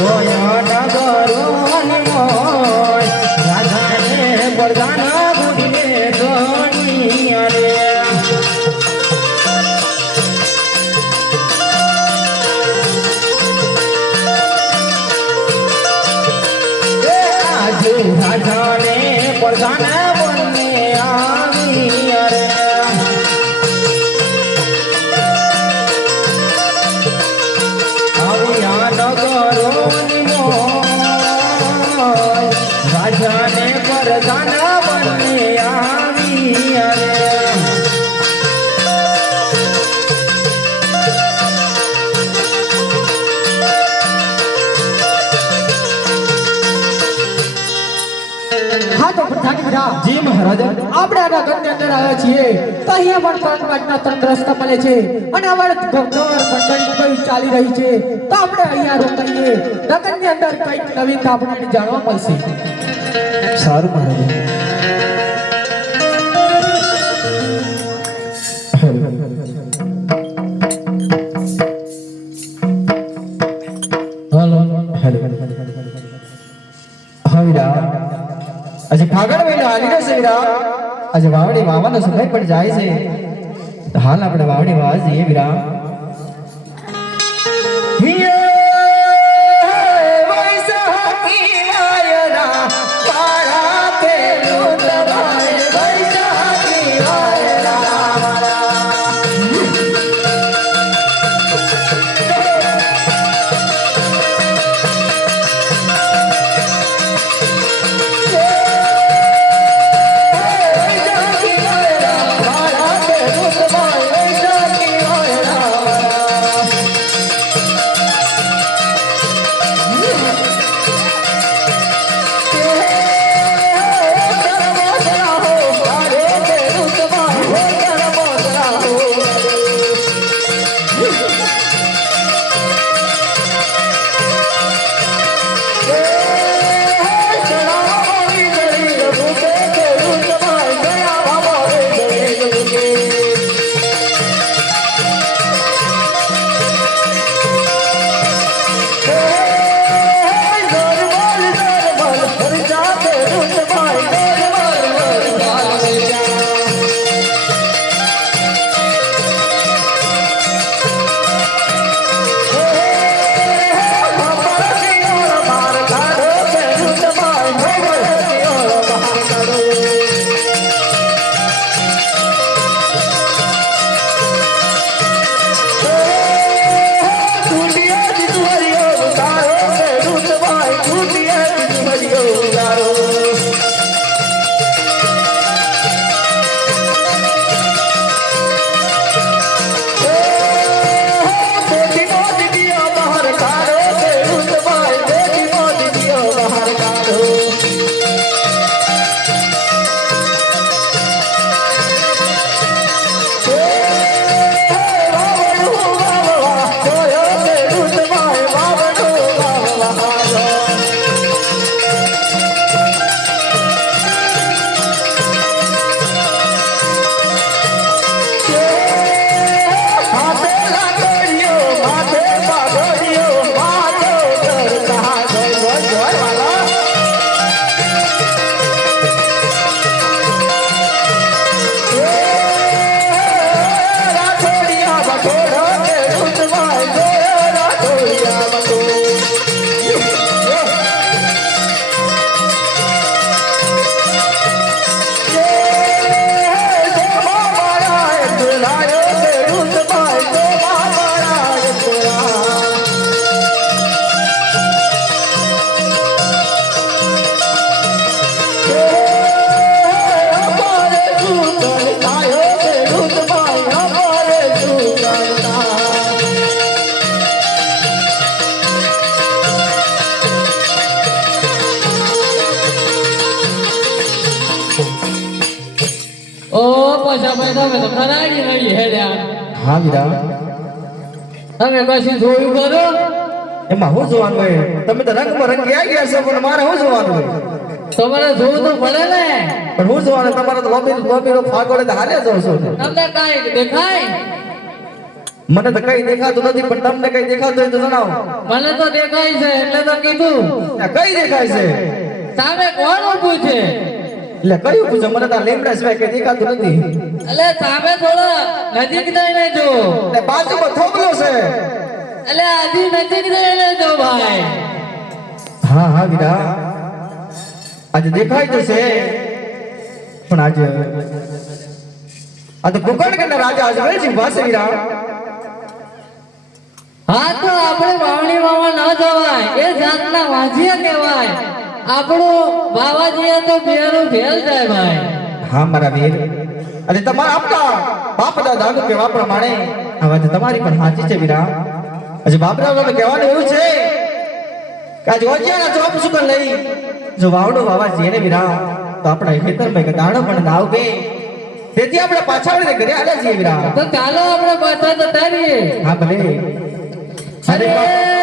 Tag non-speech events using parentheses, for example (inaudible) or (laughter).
જોયા (laughs) નગરોની જી મહારાજા, આપણે આના અંદર આવ્યા છીએ. તો અહીંયા પણ ત્રણ પાંચના મળે છે. અને અમારે મંડળી ચાલી રહી છે. તો આપણે અહીંયા રોકાઈએ. નગરની અંદર કંઈક નવીનતા આપણને જાણવા મળશે. સારું મહારાજા આજે ફાગણ મહિનો આવી રહ્યો છે આજે વાવડી વાવાનો સમય પણ જાય છે. હાલ આપણે વાવડી વાવા જઈએ, વીરા. Shadow. તમે તો ખરાડી રહી હેડ્યા હા વીરા તમે કશું જોયું કરો એમાં હું જોવાનું હોય? તમે તો રંગમાં રંગી આવી ગયા છો પણ મારે શું જોવાનું હોય? તમારે જોવું તો પડે ને. પણ હું જોવાનું? તમારે તો લોબી લોબી નો ફાગોડે તો હાલે જો છો. તમને કાંઈ દેખાય? મને તો કઈ દેખાતું નથી પણ તમને કઈ દેખાતું હોય તો જણાવો. મને તો દેખાય છે એટલે તો કીધું. કઈ દેખાય છે? સામે કોણ ઊભું છે? એટલે કયું પૂછો? મને તાર લીમડા સિવાય કઈ દેખાતું નથી. એટલે સામે થોડો નજીક જઈને જો. એટલે બાજુમાં થોબલો છે. એટલે આજી નજીક જઈને જો ભાઈ. હા હા વીરા. આજે દેખાય તો છે પણ આજે આ તો કુકડગઢના રાજા અજમેરસિંહ પાસે વિરા. હા તો આપણે વાવણી વાવા ન જવાય. એ જાતના વાંજીએ કહેવાય. આપણું જઈએ તો બેરું ફેલ જાય ભાઈ. હા મારા વીર. અને તમારા આપણા બાપ દાદાનું કહેવા પ્રમાણે આ વાત તમારી પણ સાચી છે વીરા. આજે બાપ દાદાનું કહેવાનું એવું છે કે આજે ઓજિયાના ચોપ સુકર લઈ જો વાવડો વાવા જઈએ ને વીરા તો આપણા ખેતરમાં કે દાણો પણ ના આવે તેથી આપણે પાછા વળીને ઘરે આવ્યા છીએ વીરા. તો ચાલો આપણે પાછા તો રહીએ. હા ભલે. અરે! અરે